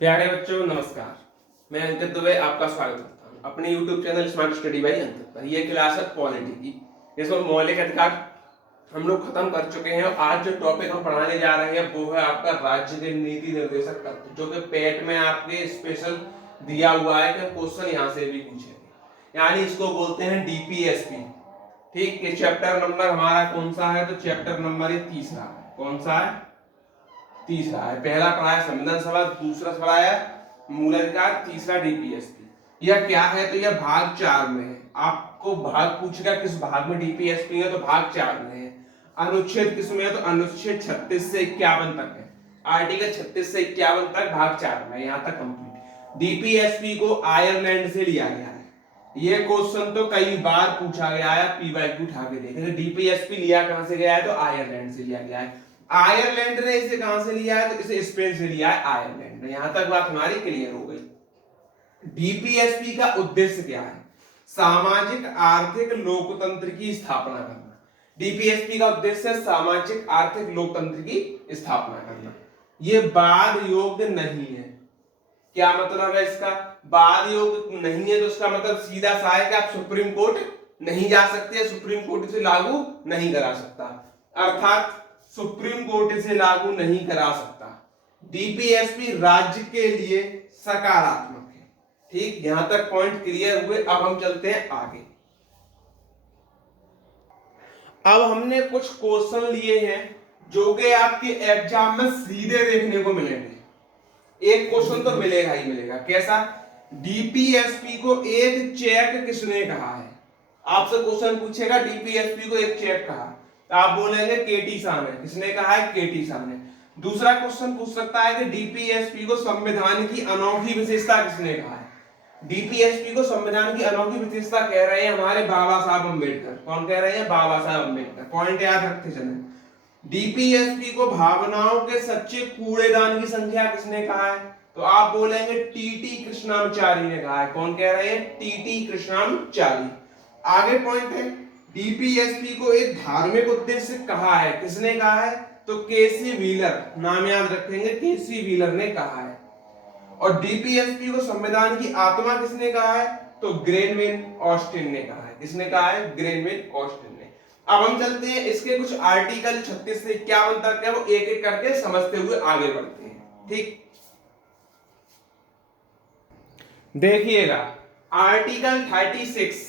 प्यारे बच्चों नमस्कार। मैं अंकित दुबे आपका स्वागत करता हूँ अपने YouTube channel smart study by Ankit पर। यह क्लास है पॉलिटी की, जिसमें मौलिक अधिकार हम लोग खत्म कर चुके हैं। आज जो टॉपिक हम पढ़ाने जा रहे हैं वो है आपका राज्य के नीति निर्देशक तत्व, जो कि पेट में आपके स्पेशल दिया हुआ है कि क्वेश्चन यहाँ से भी पूछेंगे, यानी इसको बोलते हैं डीपीएसपी। ठीक, ये चैप्टर नंबर हमारा कौन सा है? तो चैप्टर नंबर ये तीसरा है। कौन सा है? तीसरा है। पहला पढ़ाया संविधान सभा, दूसरा पढ़ाया मूलाधिकार, तीसरा डीपीएसपी। यह क्या है? तो यह भाग 4 में है। आपको भाग पूछेगा किस भाग में डीपीएसपी है, तो भाग 4 में है। अनुच्छेद किसमें है? तो अनुच्छेद 36 से 51 तक है। आर्टिकल 36 से 51 तक भाग 4 में, यहाँ तक कंप्लीट। डीपीएसपी को आयरलैंड से लिया गया है। ये क्वेश्चन तो कई बार पूछा गया है, पीवाईक्यू उठा के देखेंगे। डीपीएसपी लिया कहां से गया है? तो आयरलैंड से लिया गया है। आयरलैंड ने इसे कहां से लिया है? तो इसे स्पेन से लिया है, आयरलैंड ने। यहां तक बात हमारी क्लियर हो गई। डीपीएसपी का उद्देश्य क्या है? सामाजिक आर्थिक लोकतंत्र की स्थापना करना। डीपीएसपी का उद्देश्य सामाजिक आर्थिक लोकतंत्र की स्थापना करना। यह वाद योग्य नहीं है। क्या मतलब है इसका? वाद योग्य नहीं है तो उसका मतलब सीधा सा है कि आप सुप्रीम कोर्ट नहीं जा सकते, सुप्रीम कोर्ट से लागू नहीं करा सकता, अर्थात सुप्रीम कोर्ट से लागू नहीं करा सकता। डीपीएसपी राज्य के लिए सकारात्मक है। ठीक, यहां तक पॉइंट क्लियर हुए। अब हम चलते हैं आगे। अब हमने कुछ क्वेश्चन लिए हैं जो कि आपके एग्जाम में सीधे देखने को मिलेंगे। एक क्वेश्चन तो मिलेगा ही मिलेगा। कैसा? डीपीएसपी को एक चेक किसने कहा है? आपसे क्वेश्चन पूछेगा डीपीएसपी को एक चेक कहा, तो आप बोलेंगे केटी शाह ने। किसने कहा है? केटी शाह ने। दूसरा क्वेश्चन पूछ सकता है कि डीपीएसपी को संविधान की अनोखी विशेषता किसने कहा है? डीपीएसपी को संविधान की अनोखी विशेषता कह रहे हैं हमारे बाबा साहब अम्बेडकर। कौन कह रहे हैं? बाबा साहब अम्बेडकर। पॉइंट याद रखते चलें। डीपीएसपी को भावनाओं के सच्चे कूड़ेदान की संख्या किसने कहा है? तो आप बोलेंगे टीटी कृष्णामचारी ने कहा है। कौन कह रहे हैं? टीटी कृष्णामचारी। आगे पॉइंट है, डीपीएसपी को एक धार्मिक उद्देश्य कहा है। किसने कहा है? तो केसी व्हीलर, नाम याद रखेंगे, केसी व्हीलर ने कहा है। और डीपीएसपी को संविधान की आत्मा किसने कहा है? तो ग्रेनविन ऑस्टिन ने कहा है। किसने कहा है? ग्रेनविन ऑस्टिन ने। अब हम चलते हैं इसके कुछ आर्टिकल 36 से 51 तक है, वो एक एक करके समझते हुए आगे बढ़ते हैं। ठीक, देखिएगा आर्टिकल 36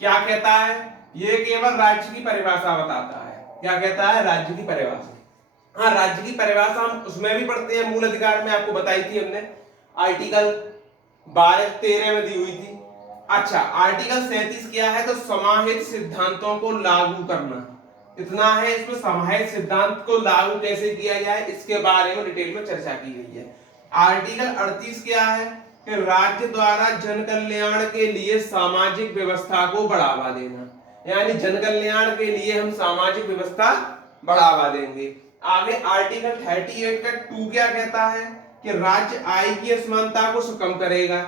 क्या कहता है? ये केवल राज्य की परिभाषा बताता है। क्या कहता है? राज्य की परिभाषा। हाँ, राज्य की परिभाषा हम उसमें भी पढ़ते हैं, मूल अधिकार में आपको बताई थी हमने, आर्टिकल 12-13 में दी हुई थी। अच्छा, आर्टिकल 37 क्या है? तो समाहित सिद्धांतों को लागू करना। इतना है इसमें। समाहित सिद्धांत को लागू कैसे किया जाए इसके बारे में डिटेल में चर्चा की गई है। आर्टिकल 38 क्या है? कि राज्य द्वारा जन कल्याण के लिए सामाजिक व्यवस्था को बढ़ावा देना, यानी जन कल्याण के लिए हम सामाजिक व्यवस्था बढ़ावा देंगे। आगे आर्टिकल 38 का 2 क्या कहता है? कि राज्य आय की असमानता को कम करेगा,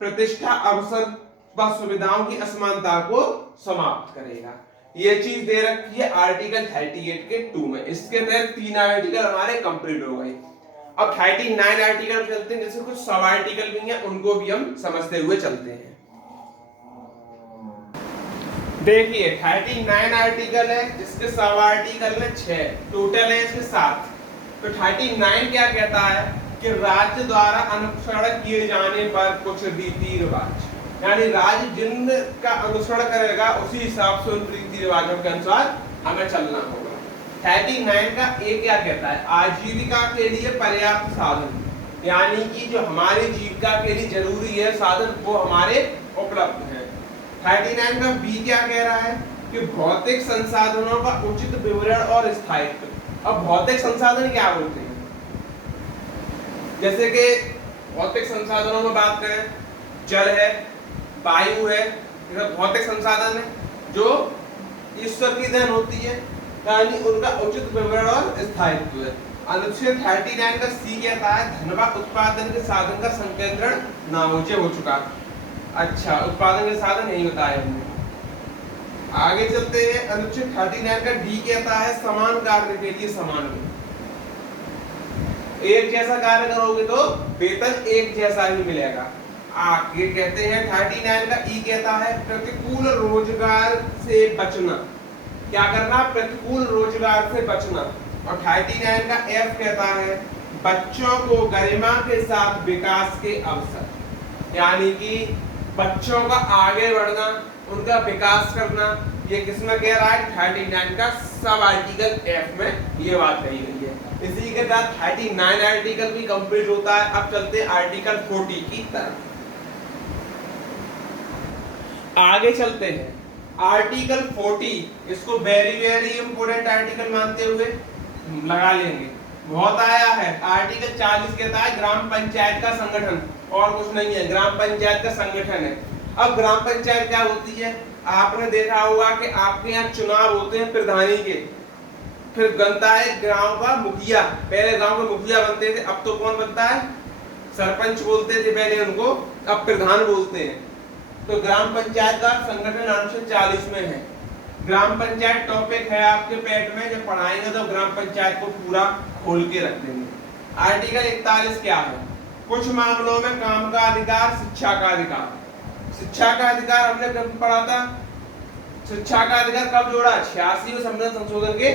प्रतिष्ठा, अवसर व सुविधाओं की असमानता को समाप्त करेगा। ये चीज दे रखी है आर्टिकल 38 के 2 में। इसके तहत 3 आर्टिकल हमारे कंप्लीट हो गए। अब 39 आर्टिकल चलते हैं, जैसे कुछ सब आर्टिकल भी हैं, उनको भी हम समझते हुए चलते हैं। देखिए 39 आर्टिकल है, जिसके सब आर्टिकल में 6 टोटल है, इसके 7। तो 39 क्या कहता है? कि राज्य द्वारा अनुसरण किए जाने पर कुछ रीति रिवाज, यानी राज्य जिनका अनुसरण करेगा उसी हिसाब से उन रीति रिवाजों के अनुसार हमें चलना होगा। 39 का ए क्या कहता है? आजीविका के लिए पर्याप्त साधन, यानी कि जो हमारी जीविका के लिए जरूरी है साधन वो हमारे उपलब्ध है। 39 का बी क्या कह रहा है? कि भौतिक संसाधनों का उचित विवरण और स्थायित्व। अब भौतिक संसाधन क्या बोलते हैं? जैसे कि भौतिक संसाधनों में बात करें, जल है, वायु है, ये भौतिक संसाधन है जो ईश्वर की देन होती है, यानी उनका उचित विवरण और स्थायित्व है। अनुच्छेद 39 का सी कहता है धन व उत्पादन के साधन का संकेंद्रण नामोचे हो चुका। अच्छा, उत्पादन के साधन नहीं बताए हमने। आगे चलते हैं, अनुच्छेद 39 का डी कहता है समान कार्य के लिए समान वेतन। एक जैसा कार्य करोगे तो वेतन एक जैसा ही मिलेगा। ये कहते हैं 39 का ई कहता है प्रतिकूल रोजगार से बचना। क्या करना? प्रतिकूल रोजगार से बचना। और 39 का एफ कहता है बच्चों को गरिमा के साथ विकास के अवसर, यानी कि बच्चों का आगे बढ़ना, उनका विकास करना। ये किसमें कह रहा है? 39 का सब आर्टिकल एफ में ये बात कही गई है। इसी के साथ 39 आर्टिकल भी कंप्लीट होता है। अब चलते हैं आर्टिकल 40 की तरफ। आगे चलते हैं आर्टिकल 40, इसको वेरी वेरी इंपोर्टेंट आर्टिकल मानते हुए लगा लेंगे, बहुत आया है। आर्टिकल 40 कहता है ग्राम पंचायत का संगठन, और कुछ नहीं है, ग्राम पंचायत का संगठन है। अब ग्राम पंचायत क्या होती है? आपने देखा होगा कि आपके यहाँ चुनाव होते हैं प्रधानी के, फिर बनता है गांव का मुखिया। पहले गांव के मुखिया बनते थे, अब तो कौन बनता है? सरपंच बोलते थे पहले उनको, अब प्रधान बोलते हैं। तो ग्राम पंचायत का संगठन अनुच्छेद 40 में है। ग्राम पंचायत टॉपिक है आपके पेट में, जब पढ़ाएंगे तो ग्राम पंचायत को पूरा खोल के रख देंगे। आर्टिकल 41 क्या है? कुछ मामलों में काम का अधिकार, शिक्षा का अधिकार। शिक्षा का अधिकार हमने कब पढ़ा था? शिक्षा का अधिकार कब जोड़ा? 86वें संविधान संशोधन के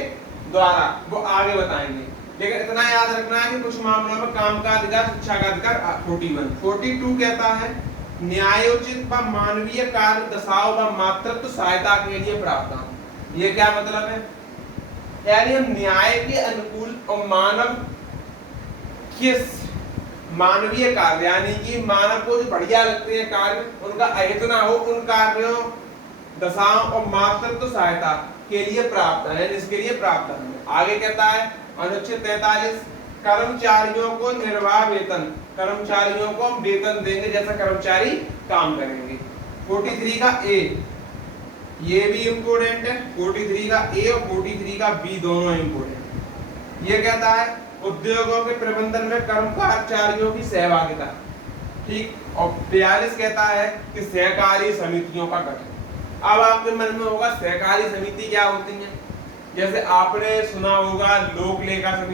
द्वारा, वो आगे बताएंगे। लेकिन इतना याद रखना है कि कुछ मामलों में काम का अधिकार, शिक्षा का अधिकार 41। 42 कहता है न्यायोचित व मानवीय कार्य दशाओं व मातृत्व सहायता के लिए प्रावधान। ये क्या मतलब है? यानी हम न्याय के अनुकूल और मानव किस मानवीय कार्य, यानी कि मानव को जो बढ़िया लगते हैं कार्य, उनका अहित ना हो, उन कार्यों दशाओं और मातृत्व सहायता के लिए प्रावधान है, इसके लिए प्रावधान है। आगे कहता है अनुच्छेद 43 कर्मचारियों को निर्वाह वेतन, कर्मचारियों को हम वेतन देंगे जैसा कर्मचारी काम करेंगे। 43 का ए, ये भी इंपोर्टेंट है। 43 का ए और 43 का बी दोनों इंपोर्टेंट। ये कहता है उद्योगों के प्रबंधन में कर्मचारियों की सहभागिता, ठीक। और 42 कहता है कि सहकारी समितियों का गठन। अब आपके मन में होगा सहकारी समिति क्या होती है? जैसे आपने सुना होगा लोक लेखा समिति।